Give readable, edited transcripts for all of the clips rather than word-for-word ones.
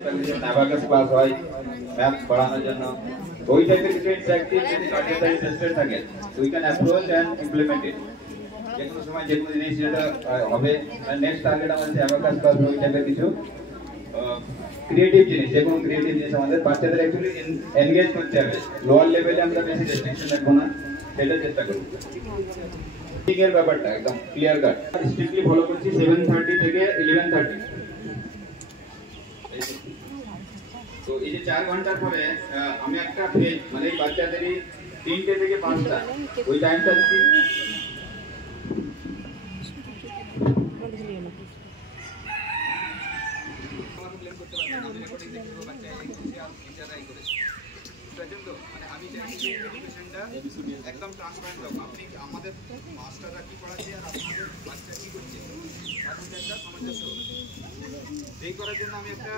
Abacus class হয় math পড়ানোর জন্য ওই টাইপের কিছু ইন্টারঅ্যাক্টিভ যদি কার্যকর ইন্টারেস্টেড থাকে we can approach and implement it যে কোনো সময় যে কোনো জিনিস যেটা হবে নেক্সট টার্গেট আমাদের অ্যাবাকাস ক্লাস ওই টাইপের কিছু ক্রিয়েটিভ জিনিস যে কোনো ক্রিয়েটিভ জিনিস আমাদের বাচ্চাদের অ্যাকচুয়ালি এনগেজ করতে হবে লোয়ার লেভেলে আমরা বেশি রেস্ট্রিকশন রাখবো না সেটা চেষ্টা করব এর ব্যাপারটা একদম ক্লিয়ার কাট স্ট্রিক্টলি ফলো করছি 7:30 থেকে 11:30 তো এই যে 4 ঘন্টার পরে আমি একটা ফেজ মানে বাচ্চাদেরই 3টে থেকে 5টা ওই টাইমটা কি একদম ট্রান্সপারেন্ট হোক আপনি আমাদের মাস্টাররা কি পড়াচ্ছে আর আপনাদের বাচ্চা কি করছে তার মধ্যে একটা সামঞ্জস্য এই করার জন্য আমি একটা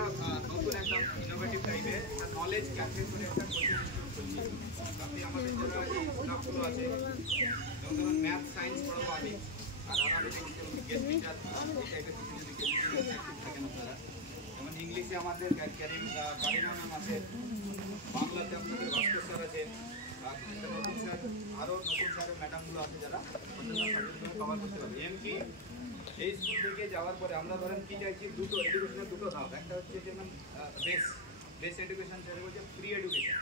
নতুন একদম ইনোভেটিভ টাইপে নলেজ ক্যাফে করে একটা কোচিং ইনস্টিটিউট খুলছি আপনি আমাদের যারা এই স্টাফগুলো আছে যেমন ধরুন ম্যাথ সায়েন্স পড়াবো আমি আর আমাদের গেস্ট টিচার এই টাইপের কিছু যদি অ্যাক্টিভ থাকেন আপনারা যেমন ইংলিশে আমাদের কারিমা ম্যাম আছে বাংলাতে আপনাদের ভাস্কর স্যার আছে আরো নতুন স্যারের ম্যাডামগুলো আছে যারা কভার করতে পারবে এমপি এই স্কুল থেকে যাওয়ার পরে আমরা ধরেন কি চাইছি দুটো এডুকেশনের দুটো ধাপ একটা হচ্ছে যেমন বেস এডুকেশন সেটা বলছে ফ্রি এডুকেশন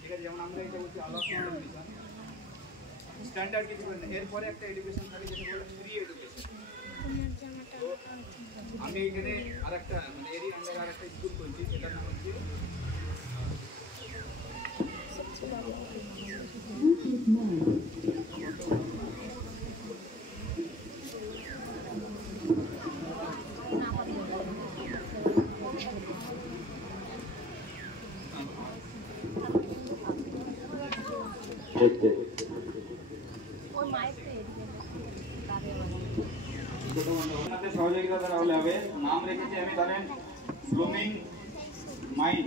ঠিক আছে যেমন আমরা এটা বলছি আলাদা এডুকেশন স্ট্যান্ডার্ড কিছু করে না এরপরে একটা এডুকেশন থাকে যেটা বলে ফ্রি এডুকেশন আমি এখানে আরেকটা মানে এরই আন্ডারে আরেকটা স্কুল করছি সেটার নাম হচ্ছে সহযোগিতা দ্বারা হলে হবে নাম রেখেছি আমি ধরেন ব্লুমিং মাইন্ড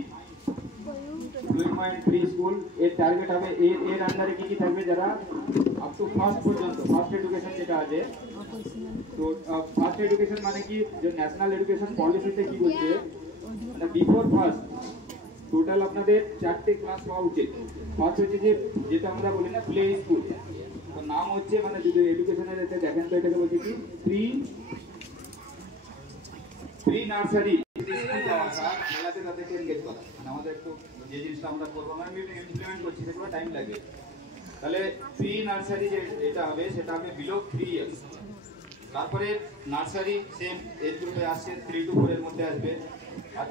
প্রি স্কুল এর টার্গেট হবে এর আন্ডারে কি কি থাকবে যারা আপ টু ফার্স্ট পর্যন্ত ফার্স্ট এডুকেশন যেটা আছে তো ফার্স্ট এডুকেশন মানে কি যে ন্যাশনাল এডুকেশন পলিসিতে কি বলছে মানে বিফোর ফার্স্ট টোটাল আপনাদের 4টে ক্লাস হওয়া উচিত ফার্স্ট হচ্ছে যে যেটা আমরা বলি না প্লে স্কুল তো নাম হচ্ছে মানে যদি এডুকেশনের এতে দেখেন তো এটাকে বলছে কি প্রি নার্সারি স্কুল যাওয়া মেলাতে তাদেরকে এনগেজ করা মানে আমাদের একটু যে জিনিসটা আমরা করবো আমরা ইমপ্লিমেন্ট করছি সেগুলো টাইম লাগে তাহলে প্রি নার্সারি যে এটা হবে সেটা হবে বিলো 3 ইয়ার্স তারপরে নার্সারি সেম এজ গ্রুপে আসছে 3 to 4 এর মধ্যে আসবে আর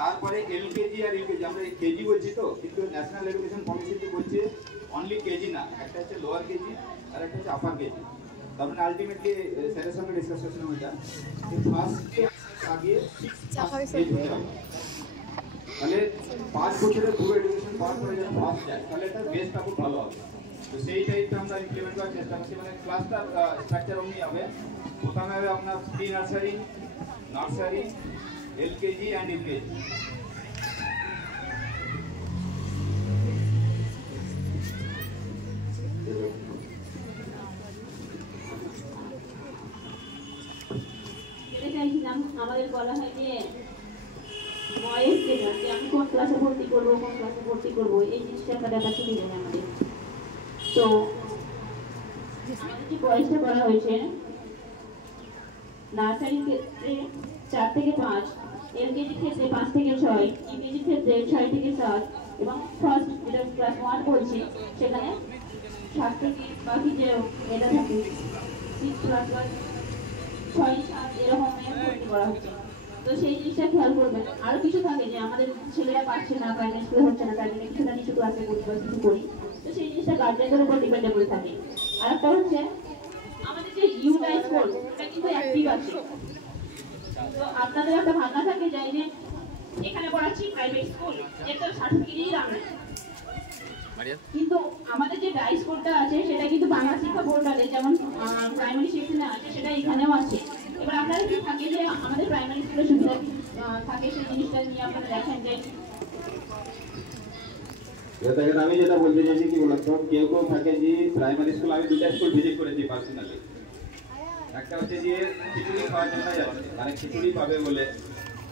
তারপরে এলকেজি আর ইউকেজি আমরা কেজি বলছি তো কিন্তু ন্যাশনাল এডুকেশন পলিসিতে বলছে অনলি কেজি না একটা হচ্ছে লোয়ার কেজি আর একটা হচ্ছে আপার কেজি তার মানে আলটিমেটলি স্যারের সঙ্গে ডিসকাস করছিলাম এটা যে ফার্স্টে আগে 6 তাহলে 5 বছরের পুরো এডুকেশন পাস করে যখন ফার্স্ট যায় তাহলে এটা বেসটা খুব ভালো হবে তো সেই টাইপটা আমরা ইমপ্লিমেন্ট করার চেষ্টা করছি মানে ক্লাসটা স্ট্রাকচার অমনি হবে প্রথমে হবে আপনার pre nursery nursery LKG and UKG আমাদের বলা হয় যে বয়স যেটা যে আমি কোন ক্লাসে ভর্তি করবো কোন ক্লাসে ভর্তি করবো এই জিনিসটা একটা দেখা চলে যাবে আমাদের তো আমাদের যে বয়সটা বলা হয়েছে নার্সারির ক্ষেত্রে 4 থেকে 5 এলকেজির ক্ষেত্রে 5 থেকে 6 ইউকেজির ক্ষেত্রে 6 থেকে 7 এবং ফার্স্ট যেটা ক্লাস 1 বলছি সেখানে 7 থেকে বাকি যে এটা থাকে 6 ক্লাস 6-7 এরকম ভর্তি করা হচ্ছে তো সেই জিনিসটা খেয়াল করবেন আরো কিছু থাকে যে আমাদের ছেলেরা পাচ্ছে না প্রাইমারি স্কুলে হচ্ছে না তাই জন্য কিছুটা নিচু ক্লাসে করি বা কিছু করি তো সেই জিনিসটা গার্জেনদের উপর ডিপেন্ডেবল থাকে আর একটা হচ্ছে আমাদের যে ইউনাইট স্কুল এটা কিন্তু অ্যাক্টিভ আছে তো আপনাদের একটা ভাবনা থাকে যে এখানে পড়াচ্ছি প্রাইভেট স্কুল এর তো সার্টিফিকেটই দাম নেই কিন্তু আমাদের যে ডাই স্কুলটা আছে সেটা কিন্তু বাংলা শিক্ষা বোর্ডে যেমন প্রাইমারি সেকশনে আছে সেটা এখানেও আছে এবার আপনারা কি থাকে যে আমাদের প্রাইমারি স্কুলের সুবিধা থাকে সেই জিনিসটা নিয়ে আপনারা দেখেন যে দেখেন আমি যেটা বলতে চাইছি কি বলতো কেউ কেউ থাকে যে প্রাইমারি স্কুল আমি দুটো স্কুল ভিজিট করেছি পার্সোনালি একটা হচ্ছে যে খিচুড়ি খাওয়ার জন্য যাচ্ছে মানে খিচুড়ি পাবে বলে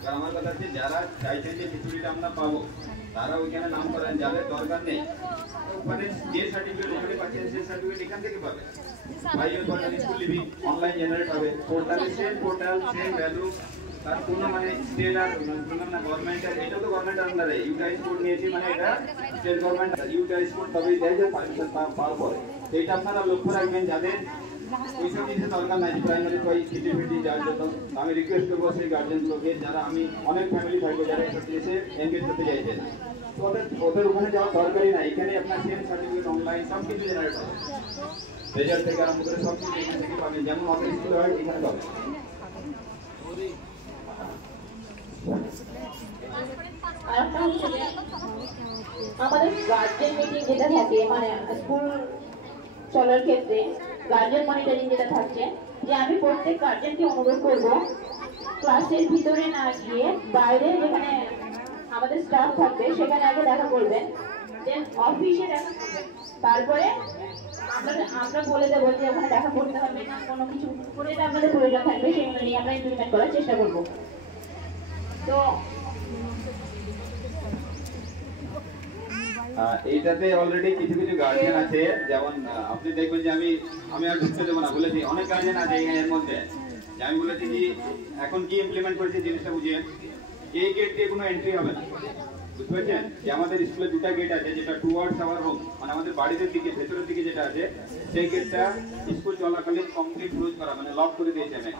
এবার আমার কথা হচ্ছে যারা চাইছেন যে খিচুড়িটা আমরা পাবো তারা ওইখানে নাম করেন, যাদের দরকার নেই ওখানে যে সার্টিফিকেট ওখানে পাচ্ছেন সেই সার্টিফিকেট এখান থেকে পাবে। ভাইও সরকারি স্কুল লিভিং অনলাইন জেনারেট হবে, পোর্টালে সেম পোর্টাল সেম ভ্যালু, তার কোনো মানে স্টেট আর না গভর্নমেন্টের, এটা তো গভর্নমেন্ট আন্ডারে ইউটাইজ কোড নিয়েছি মানে এটা স্টেট গভর্নমেন্ট ইউটাইজ কোড তবেই দেয় যে পারমিশন পাওয়ার পরে। এইটা আপনারা লক্ষ্য রাখবেন যাদের ওইসব জিনিসের দরকার নাই, প্রাইমারি ওই খিটিফিটি যার জন্য আমি রিকোয়েস্ট করবো সেই গার্জেনগুলোকে, যারা আমি অনেক ফ্যামিলি থাকবো যারা এসব জিনিসে এনগেজ করতে চাইছে না, ওদের ওখানে যাওয়ার দরকারই নাই। এখানে আপনার সেম সার্টিফিকেট অনলাইন সব কিছু জেনারেট হবে, রেজাল্ট থেকে আরম্ভ করে সব কিছু এখান থেকে পাবেন, যেমন আমাদের স্কুলে হয় এখানে পাবেন। আরেকটা হচ্ছে যে আমাদের গার্জেন মিটিং যেটা থাকে মানে স্কুল চলার ক্ষেত্রে গার্জেন মনিটরিং যেটা থাকছে, যে আমি প্রত্যেক গার্জেনকে অনুরোধ করব ক্লাসের ভিতরে না গিয়ে বাইরে যেখানে আমাদের স্টাফ থাকবে সেখানে আগে দেখা করবেন, দেন অফিসে দেখা করবেন, তারপরে আমরা বলে দেবো যে ওখানে দেখা করতে হবে না, কোনো কিছু করে আপনাদের প্রয়োজন থাকবে সেগুলো নিয়ে আমরা ইমপ্লিমেন্ট করার চেষ্টা করব। তো এইটাতে অলরেডি কিছু কিছু গার্জিয়ান আছে, যেমন আপনি দেখবেন যে আমি আর ঢুকতে দেবো না বলেছি, অনেক গার্জিয়ান আছে এর মধ্যে যে আমি বলেছি যে এখন কি ইমপ্লিমেন্ট করেছি জিনিসটা বুঝিয়ে, এই গেট দিয়ে কোনো এন্ট্রি হবে না, বুঝতে পারছেন? যে আমাদের স্কুলে দুটো গেট আছে, যেটা টুয়ার্ডস আওয়ার হোম মানে আমাদের বাড়ির দিকে ভেতরের দিকে যেটা আছে সেই গেটটা স্কুল চলাকালীন কমপ্লিট ক্লোজ করা মানে লক করে দিয়েছে আমি।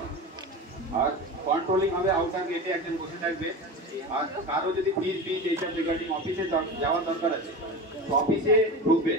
আর কন্ট্রোলিং হবে আউটার গেটে একজন বসে থাকবে, আর কারো যদি ফিজ এইসব রিগার্ডিং অফিসে যাওয়ার দরকার আছে অফিসে ঢুকবে।